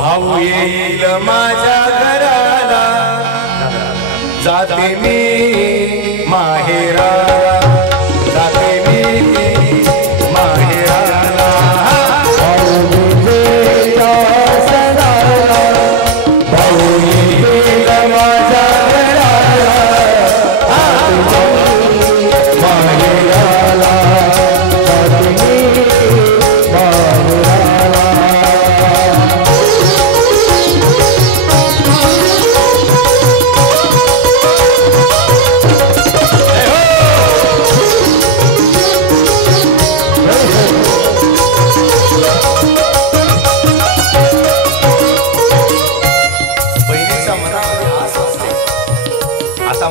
भाऊ येईल माझ्या घराला, जाते मी माहेरा, जाते मी माहेराला। भाऊ येईल माझ्या घराला, माहेराला, जाते मी माहेराला।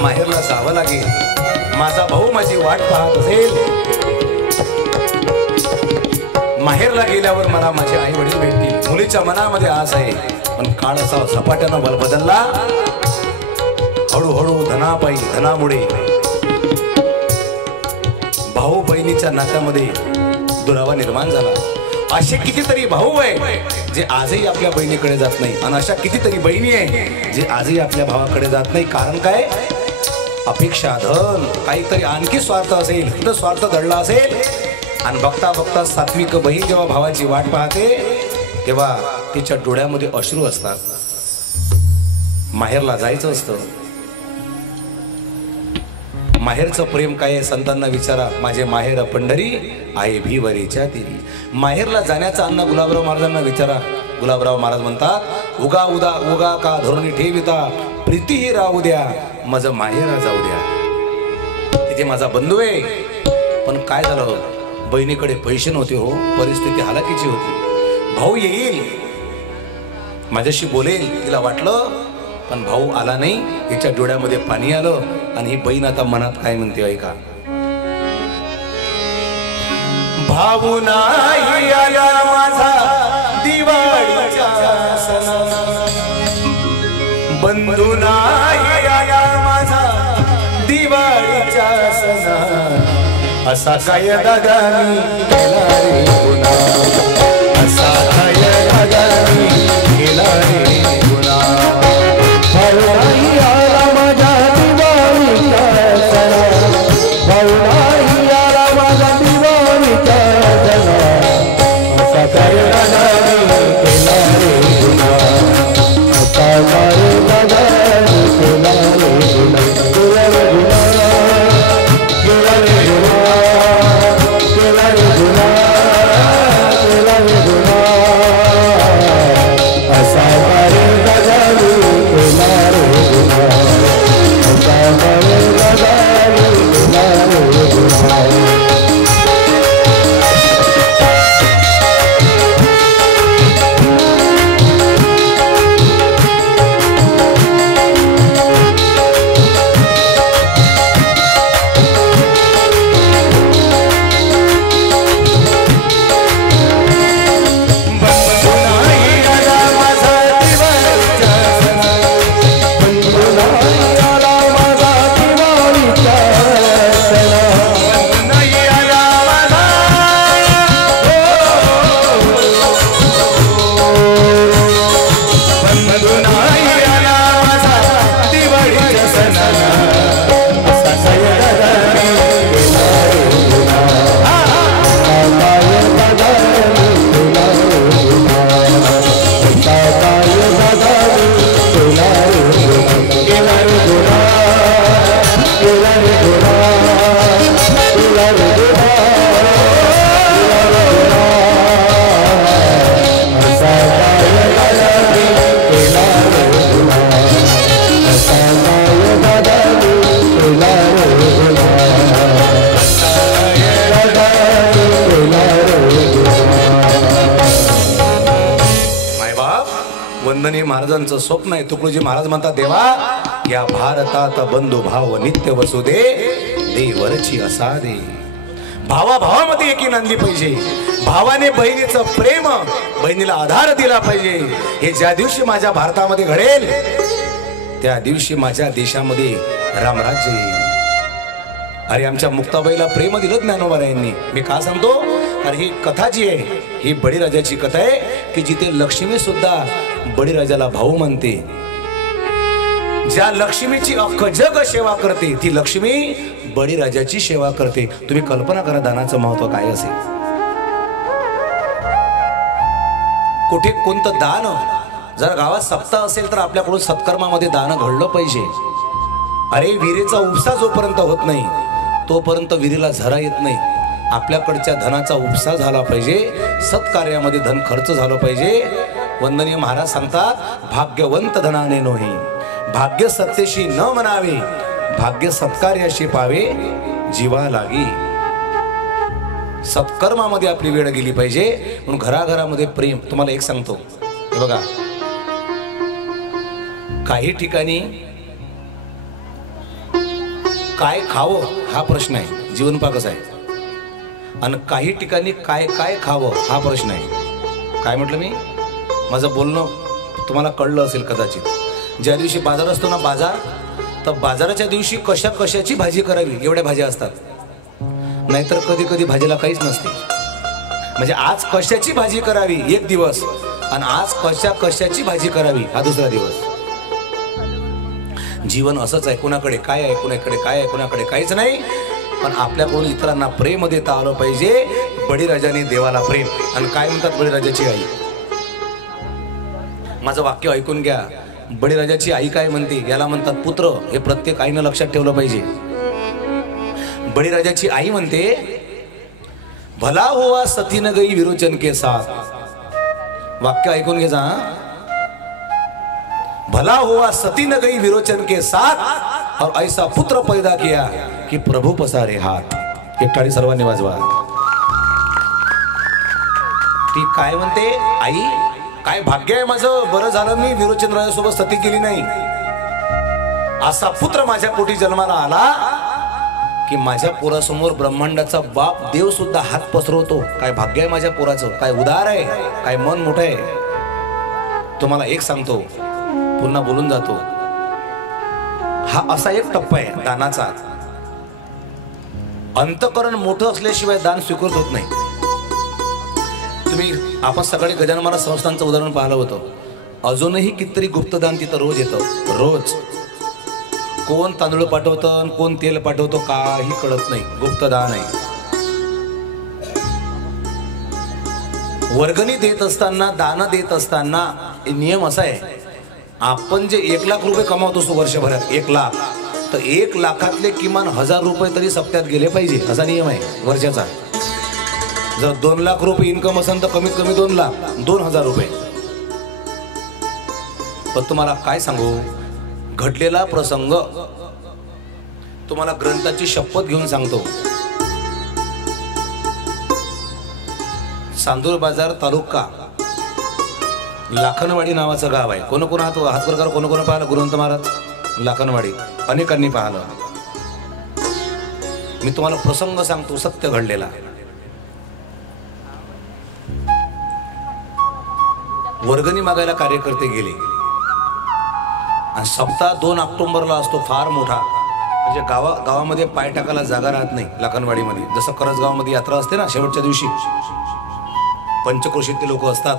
माहेरला जावं लागेल, माझा भाऊ माझी वाट पाहत असेल। माहेरला गेल्यावर मला माझे आई वडील भेटतील। मुलीच्या मनामध्ये आस आहे, पण काळ असा झपाट्यानं बदलला। हळूहळू धनापायी धनामुळे भाऊ बहिणीच्या नात्यामध्ये दुरावा निर्माण झाला। असे कितीतरी भाऊ आहे जे आजही आपल्या बहिणीकडे जात नाही, आणि अशा कितीतरी बहिणी आहे जे आजही आपल्या भावाकडे जात नाही। कारण काय? अपेक्षा, धन, काहीतरी आणखी स्वार्थ असेल, तर स्वार्थ दडला असेल। आणि बघता बघता सात्विक बहीण जेव्हा भावाची वाट पाहते तेव्हा तिच्या डोळ्यामध्ये अश्रू असतात। माहेरला जायचं असतं। माहेरचं प्रेम काय आहे? संतांना विचारा। माझे माहेर पंढरी आहे भिवरीच्या देवी। माहेरला जाण्याचा अण्णा गुलाबराव महाराजांना विचारा। गुलाबराव महाराज म्हणतात, उगा उदा उगा का धोरणी ठेविता, प्रीतीही राहू द्या, माझं माहेरा जाऊ द्या। तिथे माझा बंधू आहे, पण काय झालं? बहिणीकडे पैसे नव्हते हो, परिस्थिती हालाकीची होती। भाऊ येईल, माझ्याशी बोलेल, तिला वाटलं, पण भाऊ आला नाही। तिच्या डोळ्यामध्ये पाणी आलं, आणि ही बहीण आता मनात काय म्हणते ऐका। भाऊ नाही आला माझा दिवाळीच्या सणाला, बंधू नाही आला माझा दिवाळीच्या सणाला, असा काय दादानी केला रे गुन्हा, असा काय दादानी केला रे गुन्हा। भाऊ नाही आला माझा दिवाळीच्या सणाला, भाऊ नाही आला माझा दिवाळीच्या सणाला, असा काय दादानी केला रे गुन्हा, असा काय दादानी केला रे गुन्हा, केला रे गुन्हा, केला रे गुन्हा, केला रे गुन्हा, केला रे गुन्हा, असा काय दादानी केला रे गुन्हा, असा काय दादानी केला रे गुन्हा। वंदनीय महाराजांचं स्वप्न आहे। तुकडोजी महाराज म्हणतात, देवा या भारतात बंधू भाव नित्य वसुदे, देवरची असादे। भावा भावामध्ये एकी नांदली पाहिजे। भावाने बहिणीचं प्रेम, बहिणीला आधार दिला पाहिजे। हे ज्या दिवशी माझ्या भारतामध्ये घडेल त्या दिवशी माझ्या देशामध्ये रामराज्य येईल। अरे आमच्या मुक्ताबाईला प्रेम दिलं ज्ञानोबा यांनी। मी का सांगतो? कारण ही कथा जी आहे ही बळीराजाची कथा आहे की जिथे लक्ष्मी सुद्धा बळीराजाला भाऊ म्हणते, ज्या लक्ष्मीची अख्खं जग सेवा करते ती लक्ष्मी बळीराजाची सेवा करते. तुम्ही कल्पना करा दानाचं महत्व काय असेल. कुठे कोणतं दान, जर गावात सप्ताह असेल तर आपल्याकडून सत्कर्मामध्ये दान घडलं पाहिजे. अरे विहिरीचा उपसा जोपर्यंत होत नाही तोपर्यंत विहिरीला झरा येत नाही. आपल्याकडच्या धनाचा उपसा झाला पाहिजे, सत्कार्यामध्ये धन खर्च झालं पाहिजे. वंदनीय महाराज सांगतात, भाग्यवंत धनाने नोही, भाग्य सत्तेशी न म्हणावे, भाग्य सत्कार्याशी पावे जीवा लागी. सत्कर्मामध्ये आपली वेळ गेली पाहिजे. म्हणून घराघरामध्ये प्रेम. तुम्हाला एक सांगतो, हे बघा, काही ठिकाणी काय खावं हा प्रश्न आहे, जीवनपाकच आहे. आणि काही ठिकाणी काय काय खावं हा प्रश्न आहे. काय म्हटलं मी, माझं बोलणं तुम्हाला कळलं असेल कदाचित. ज्या दिवशी बाजार असतो ना बाजार, तर बाजाराच्या दिवशी कशा कशाची भाजी करावी एवढ्या भाज्या असतात. नाहीतर कधी कधी भाजीला काहीच नसते. म्हणजे आज कशाची भाजी करावी एक दिवस, आणि आज कशाची भाजी करावी हा दुसरा दिवस. जीवन असंच आहे. कोणाकडे काय आहे, कोणाकडे काय आहे, कोणाकडे काहीच नाही. पण आपल्याकडून इतरांना प्रेम देता आलं पाहिजे. बळीराजाने देवाला प्रेम. आणि काय म्हणतात बळीराजाची आई, माझं वाक्य ऐकून घ्या. बळीराजाची आई काय म्हणते, याला म्हणतात पुत्र. हे प्रत्येक आईनं लक्षात ठेवलं पाहिजे. बळीराजाची आई म्हणते, भला हुआ सती न गई विरोचन के साथ. वाक्य ऐकून घ्या. भला हुआ सती न गई विरोचन के साथ और ऐसा पुत्र पैदा किया कि प्रभु पसारे हाथ. एक टाळी सर्वांनी वाजवा. ती काय म्हणते, आई काय भाग्य आहे माझं, बरं झालं मी विरोचन राजासोबत सती केली नाही. असा पुत्र माझ्या पोटी जन्माला आला की माझ्या पोरासमोर ब्रह्मांडाचा बाप देव सुद्धा हात पसरवतो. काय भाग्य आहे माझ्या पोराचं, काय उदार आहे, काय मन मोठं आहे. तुम्हाला एक सांगतो, पुन्हा बोलून जातो. हा असा एक टप्पा आहे दानाचा. अंतःकरण मोठं असल्याशिवाय दान स्वीकृत होत नाही. तुम्ही आपण सकाळी गजानन महाराज संस्थांचं उदाहरण पाहिलं होतं. अजूनही कितीतरी गुप्तदान तिथं रोज येतं. रोज कोण तांदूळ पाठवतं, कोण तेल पाठवतो काही कळत नाही. गुप्तदान आहे. वर्गणी देत असताना, दान देत असताना नियम असा आहे, आपण जे 1 लाख रुपये कमावतो असतो वर्षभरात, 1 लाख, तर 1 लाखातले किमान 1000 रुपये तरी सप्त्यात गेले पाहिजे असा नियम आहे वर्षाचा. जर 2 लाख रुपये इन्कम असेल तर कमीत कमी 2 लाख, 2000 रुपये. पण तुम्हाला काय सांगू, घडलेला प्रसंग तुम्हाला ग्रंथाची शपथ घेऊन सांगतो. चांदूर बाजार तालुका लाखनवाडी नावाचं गाव आहे. कोण कोण हात प्रकार कोण कोण पाहिलं, गुरुवंत महाराज लाखनवाडी अनेकांनी पाहिलं. मी तुम्हाला प्रसंग सांगतो, सत्य घडलेला. वर्गणी मागायला कार्यकर्ते गेले आणि सप्ताह 2 ऑक्टोबरला असतो फार मोठा. म्हणजे गावामध्ये पाय टाकायला जागा राहत नाही. लाखनवाडीमध्ये जसं करजगावमध्ये यात्रा असते ना, शेवटच्या दिवशी पंचक्रोशीतले लोक असतात,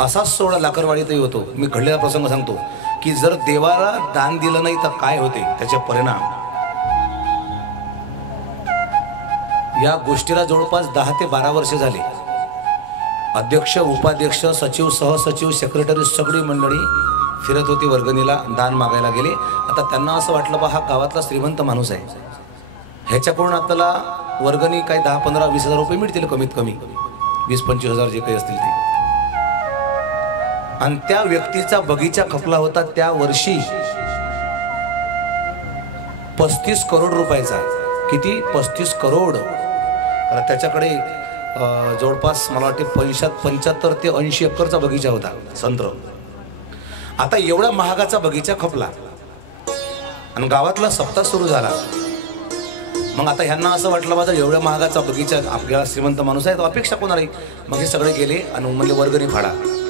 असाच सोहळा लाखनवाडीतही होतो. मी घडलेला प्रसंग सांगतो की जर देवाला दान दिलं नाही तर काय होते त्याचे परिणाम. या गोष्टीला जवळपास 10 ते 12 वर्ष झाले. अध्यक्ष, उपाध्यक्ष, सचिव, सहसचिव, सेक्रेटरी सगळी मंडळी फिरत होती, वर्गणीला दान मागायला गेले. आता त्यांना असं वाटलं, बा हा गावातला श्रीमंत माणूस आहे, ह्याच्याकडून आपल्याला वर्गणी काय 10, 15, 20 हजार रुपये मिळतील कमीत कमी, 20-25 हजार जे काही असतील ते. आणि त्या व्यक्तीचा बगीचा खपला होता त्या वर्षी 35 करोड रुपयाचा. किती? 35 करोड. त्याच्याकडे जवळपास मला वाटते 75 ते 80 एकरचा बगीचा होता संत्र. आता एवढा महागाचा बगीचा खपला आणि गावातला सप्ताह सुरू झाला. मग आता ह्यांना असं वाटलं, माझा एवढ्या महागाचा बगीचा, आपल्याला श्रीमंत माणूस आहे, तो अपेक्षा कोण आहे. मग हे सगळे गेले आणि म्हणले वर्गणी फाडा,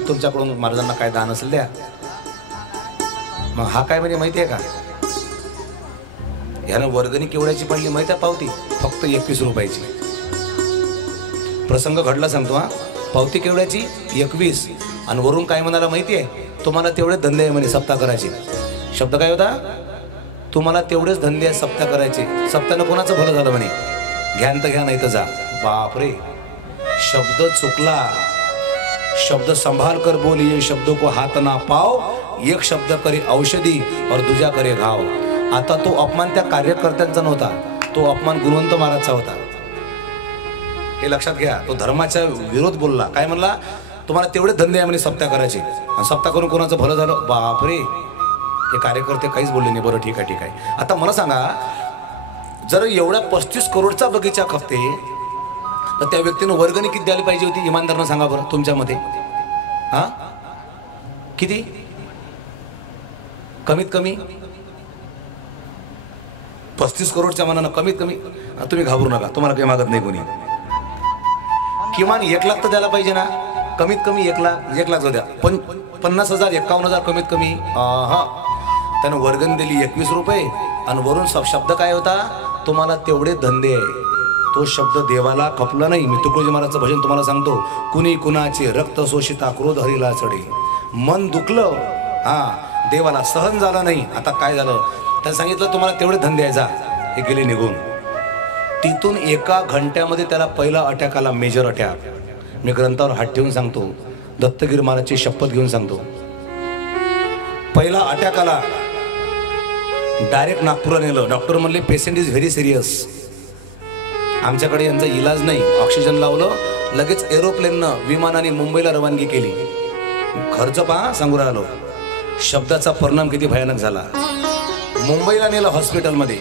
तुमच्याकडून महाराजांना काय दान असेल द्या. मग हा काय म्हणजे माहिती आहे का, ह्यानं वर्गणी केवढ्याची पडली माहिती आहे पावती? फक्त 21 रुपयाची. प्रसंग घडला सांगतो. हा पावती केवढ्याची 21 आणि वरून काय म्हणाला माहिती आहे, तुम्हाला तेवढे धंदे आहे म्हणे सप्ताह करायचे. शब्द काय होता, तुम्हाला तेवढेच धंदे आहे सप्ताह करायचे. सप्ताहानं कोणाचं भलं झालं म्हणे, घ्यान तर घ्या नाही तर जा. बापरे, शब्द चुकला. शब्द संभाल कर बोलिए, शब्दों को हाथ ना पाव, एक शब्द करे औषधी और दूजा करे घाव. आता तो अपमान त्या कार्यकर्त्यांचा नव्हता, तो अपमान गुणवंत महाराजचा होता. हे लक्षात घ्या. तो धर्माच्या विरोध बोलला. काय म्हणला, तुम्हाला तेवढे धंदे आहे म्हणे सप्ताह करायचे, आणि सप्ताह करून कोणाचं भलं झालं. बापरे, हे कार्यकर्ते काहीच बोलले नाही. बरं ठीक आहे ठीक आहे. आता मला सांगा, जर एवढा 35 करोडचा बगीचा खपते तर त्या व्यक्तीनं वर्गणी किती द्यायला पाहिजे होती, इमानदारनं सांगा बरं तुमच्या मते. हा, किती? कमीत कमी 35 करोडच्या मनानं कमीत कमी. तुम्ही घाबरू नका, तुम्हाला काही मागत नाही कोणी. किमान 1 लाख तर द्यायला पाहिजे ना, कमीत कमी 1 लाख. 1 लाख जाऊ द्या, पण 50,000 51,000 कमीत कमी. हा, त्यानं वर्गणी दिली 21 रुपये आणि वरून शब्द काय होता, तुम्हाला तेवढे धंदे आहे. तो शब्द देवाला खपला नाही. मी तुकडोजी महाराजचं भजन तुम्हाला सांगतो. कुणी कुणाचे रक्त शोषिता क्रोध हरीला चढे. मन दुखलं, हा, देवाला सहन झालं नाही. आता काय झालं, त्यानं सांगितलं तुम्हाला तेवढे धंदे आहे, जा. हे गेले निघून. तिथून 1 घंट्यामध्ये त्याला पहिला अटॅक आला, मेजर अटॅक. मी ग्रंथावर हात ठेवून सांगतो, दत्तगिरी महाराजची शपथ घेऊन सांगतो. पहिला अटॅक आला, डायरेक्ट नागपूरला नेलं. डॉक्टर म्हणले पेशंट इज व्हेरी सिरियस, आमच्याकडे यांचा इलाज नाही. ऑक्सिजन लावलं, लगेच एरोप्लेननं विमानाने मुंबईला रवानगी केली. खर्च पहा, सांगू राहिलो. शब्दाचा परिणाम किती भयानक झाला. मुंबईला नेलं हॉस्पिटलमध्ये.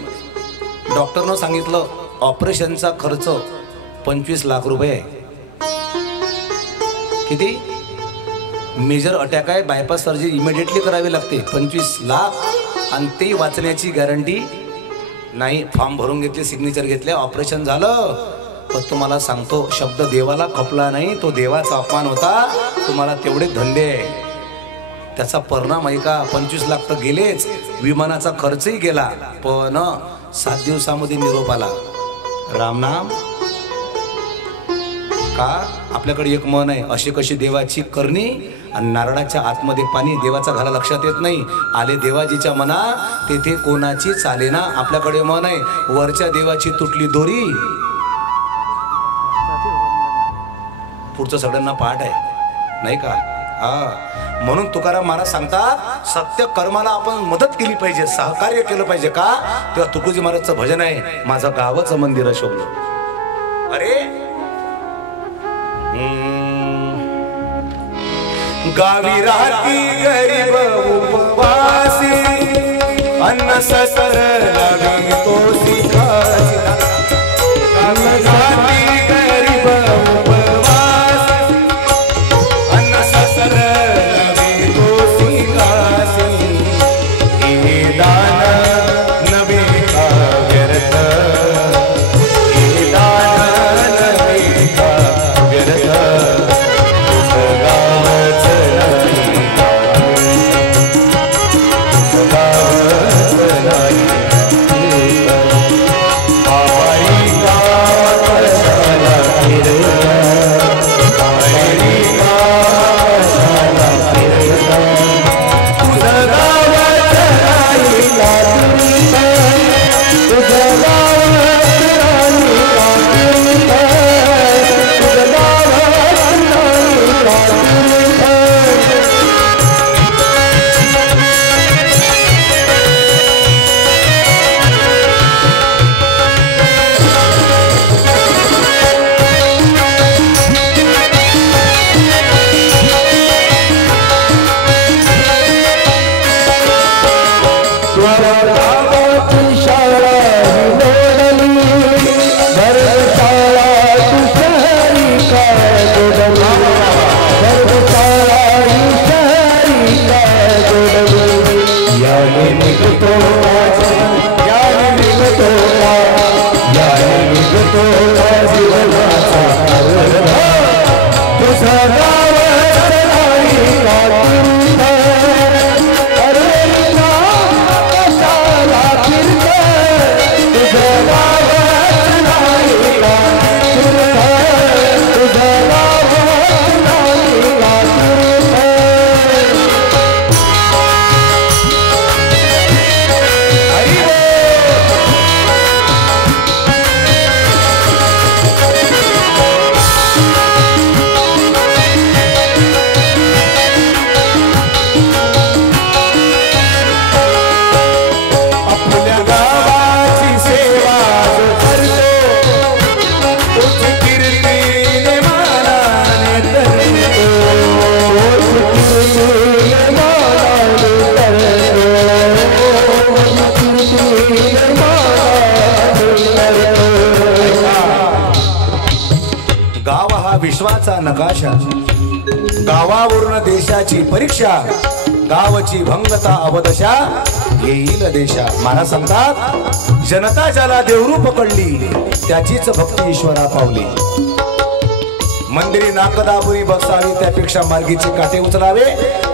डॉक्टरनं सांगितलं ऑपरेशनचा खर्च 25 लाख रुपये आहे. किती? मेजर अटॅक आहे, बायपास सर्जरी इमिडिएटली करावी लागते. 25 लाख आणि ते वाचण्याची गॅरंटी नाही. फॉर्म भरून घेतले, सिग्नेचर घेतले, ऑपरेशन झालं. पण तुम्हाला सांगतो, शब्द देवाला खपला नाही, तो देवाचा अपमान होता. तुम्हाला तेवढे धंदे आहे, त्याचा परिणाम आहे का. 25 लाख तर गेलेच, विमानाचा खर्चही गेला. पण 7 दिवसामध्ये निरोप आला. रामनाम का. आपल्याकडे एक मन आहे, अशी कशी देवाची करणी आणि नारळाच्या आतमध्ये पाणी. देवाचा घाला लक्षात येत नाही. आले देवाजीच्या मना, तेथे कोणाची चालेना. आपल्याकडे मन आहे, वरच्या देवाची तुटली दोरी. पुढचं सगळ्यांना पाठ आहे नाही का. हा, म्हणून तुकाराम महाराज सांगतात, सत्य कर्माला आपण मदत केली पाहिजे, सहकार्य केलं पाहिजे. का, तेव्हा तुकोजी महाराजचं भजन आहे, माझं गावचं मंदिर शोभलं. अरे गावी राहती गरीब उपवासी, अन्न ससर लागी तोसी खासी. गावी गरीब उपवासी, अन्न ससर लागी तोसी खासी. हे दान नवे का व्यर्थ, हे दान नवे का व्यर्थ. Bye. गावावरून देशाची परीक्षा, गावची भंगता अवदशा येईल देशा. महाराज सांगतात जनता ज्याला देवरूप कळली त्याचीच भक्ती ईश्वरा पावली. मंदिरी नाकदापुरी बसावी त्यापेक्षा मार्गीचे काटे उचलावे.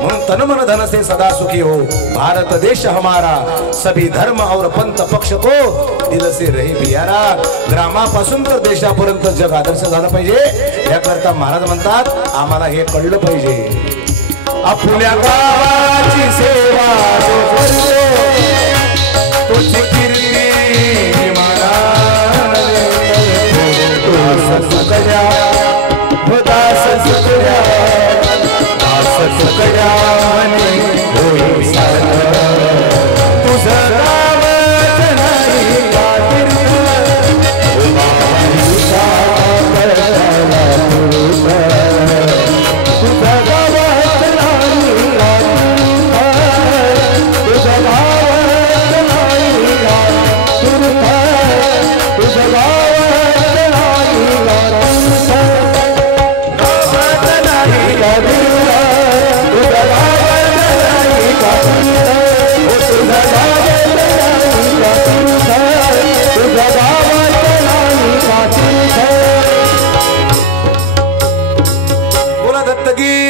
म्हणून तन मन धन से सदा सुखी हो. भारत देश हमारा सभी धर्म और पंथ पक्ष को दिल से रहे प्यारा. ग्रामापासून तर देशापर्यंत जग आदर्श झालं पाहिजे. याकरता महाराज म्हणतात आम्हाला हे कळलं पाहिजे. आपल्या गावाची सेवा जो करतो तोची कीर्ती महाराज सुकड्या दास सुकड्या दास सुकड्या होई सारं तुझं गावात नाही का तीर्थ तुझा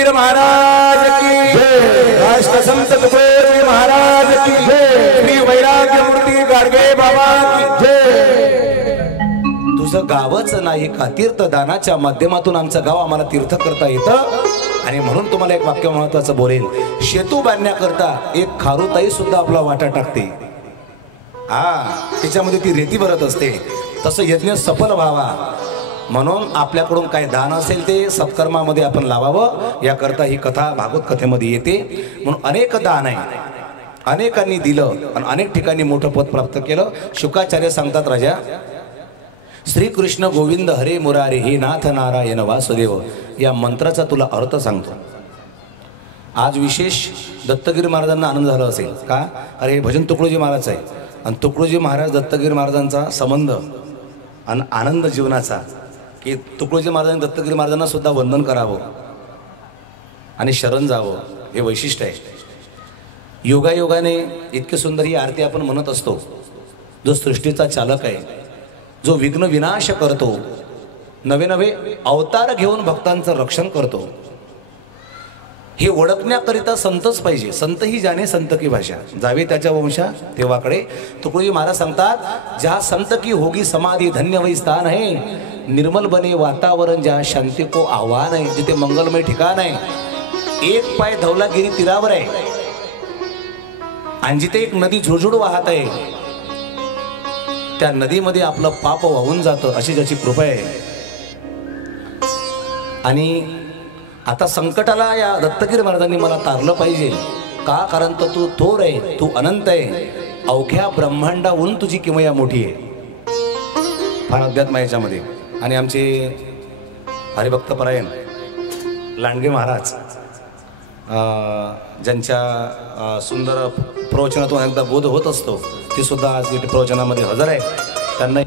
महाराज की जय. राष्ट्रसंत तुकोजी महाराज की जय. श्री वैराग्य मूर्ती गाडगे बाबा की जय. तुझं गावच नाही का तीर्थदानाच्या माध्यमातून आमचं गाव आम्हाला तीर्थ करता येतं. आणि म्हणून तुम्हाला एक वाक्य महत्वाचं बोलेल. शेतू बांधण्याकरता एक खारुताई सुद्धा आपला वाटा टाकते. तिच्यामध्ये ती रेती भरत असते. तसं यज्ञ सफल व्हावा म्हणून आपल्याकडून काय दान असेल ते सत्कर्मामध्ये आपण लावावं. याकरता ही कथा भागवत कथेमध्ये येते. म्हणून अनेक दान आहे, अनेकांनी दिलं आणि अनेक ठिकाणी मोठं पद प्राप्त केलं. शुकाचार्य सांगतात राजा श्रीकृष्ण गोविंद हरे मुरारे हे नाथ नारायण वासुदेव या मंत्राचा तुला अर्थ सांगतो. आज विशेष दत्तगिरी महाराजांना आनंद झाला असेल का? अरे हे भजन तुकडोजी महाराज आहे आणि तुकडोजी महाराज दत्तगिरी महाराजांचा संबंध आणि आनंद जीवनाचा की तुकडोजी महाराजांनी दत्तगिरी महाराजांना सुद्धा वंदन करावं आणि शरण जावं हे वैशिष्ट्य आहे. योगायोगाने इतकी सुंदर ही आरती आपण म्हणत असतो. जो सृष्टीचा चालक आहे, जो विघ्न विनाश करतो, नवे नवे अवतार घेऊन भक्तांचं रक्षण करतो, हे ओळखण्याकरिता संतच पाहिजे. संत ही जाणे संत की भाषा, जावे त्याच्या वंशा तेव्हाकडे. तुकडोजी महाराज सांगतात जहा संत की होगी समाधी धन्य वही स्थान है. निर्मल बने वातावरण जहा शांती को आव्हान आहे. जिथे मंगलमय ठिकाण आहे, एक पाय धवलागिरी तीरावर आहे आणि जिथे एक नदी झुळझुळ वाहत आहे, त्या नदीमध्ये आपलं पाप वाहून जातं अशी ज्याची कृपा आहे. आणि आता संकटाला या दत्तगिरी महाराजांनी मला तारलं पाहिजे का? कारण तर तू थोर आहे, तू अनंत आहे. अवघ्या ब्रह्मांडाहून तुझी किमया मोठी आहे. फार अध्यात्म याच्यामध्ये. आणि आमचे हरिभक्तपरायण लांडगे महाराज ज्यांच्या सुंदर प्रवचनातून एकदा बोध होत असतो, ती सुद्धा आज प्रवचनामध्ये हजर आहे. त्यांना